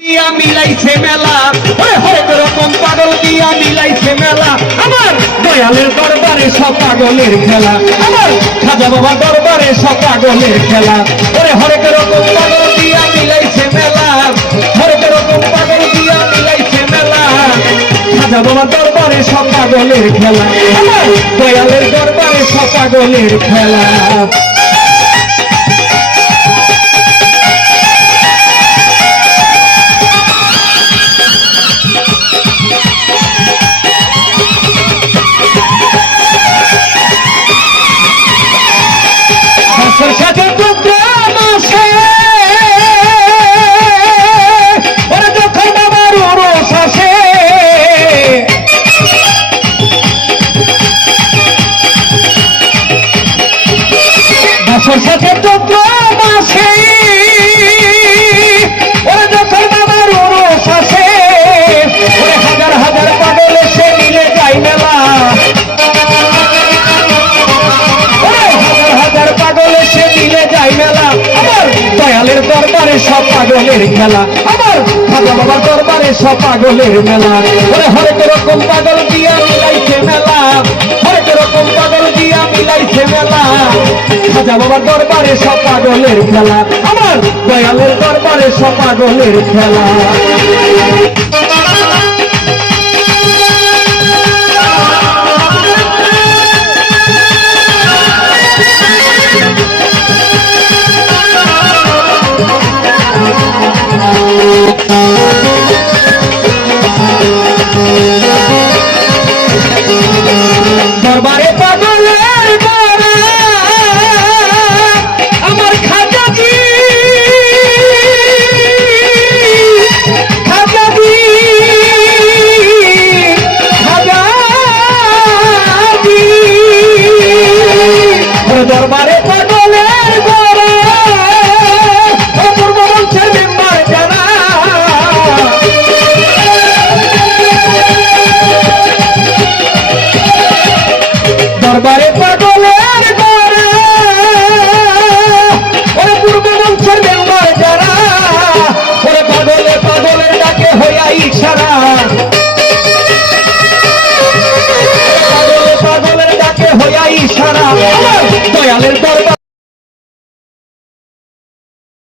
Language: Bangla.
দিয়া মিলাইছে মেলা, হরেক রকম পাগল দিয়া মিলাইছে মেলা। আমার দয়ালের দরবারে সব পাগলের খেলা, আমার খাজা বাবা দরবারে সব পাগলের খেলা। ওরে হরেক রকম পাগল দিয়া মিলাইছে মেলা, হরেক রকম পাগল দিয়া মিলাইছে মেলা। খাজা বাবা দরবারে সব পাগলের খেলা, আমার দয়ালের দরবারে সব পাগলের খেলা। সাথে টুকরা মাসে ওরে যখন বাবার ওরস আসে, বাসর সাথে টুকরা মাসে ওরে যখন বাবার ওরস আসে, ওরে হাজার হাজার পাগল এসে মিলে যায় মেলা। দয়ালের দরবারে সব পাগলের খেলা, আমার খাজা বাবার দরবারে সব পাগলের মেলা। ওরে হরেক রকম পাগল দিয়া মিলাইছে মেলা, হরেক রকম পাগল দিয়া মিলাইছে মেলা। খাজা বাবার দরবারে সব পাগলের খেলা, আমার দয়ালের দরবারে সব পাগলের খেলা। দরবারে পাগলের বাবা আমার খাজাজি, খাজাজি, খাজাজি। দরবারে পাগলের বাবা অপূর্ব বংশের মেম্বার যারা, দরবারে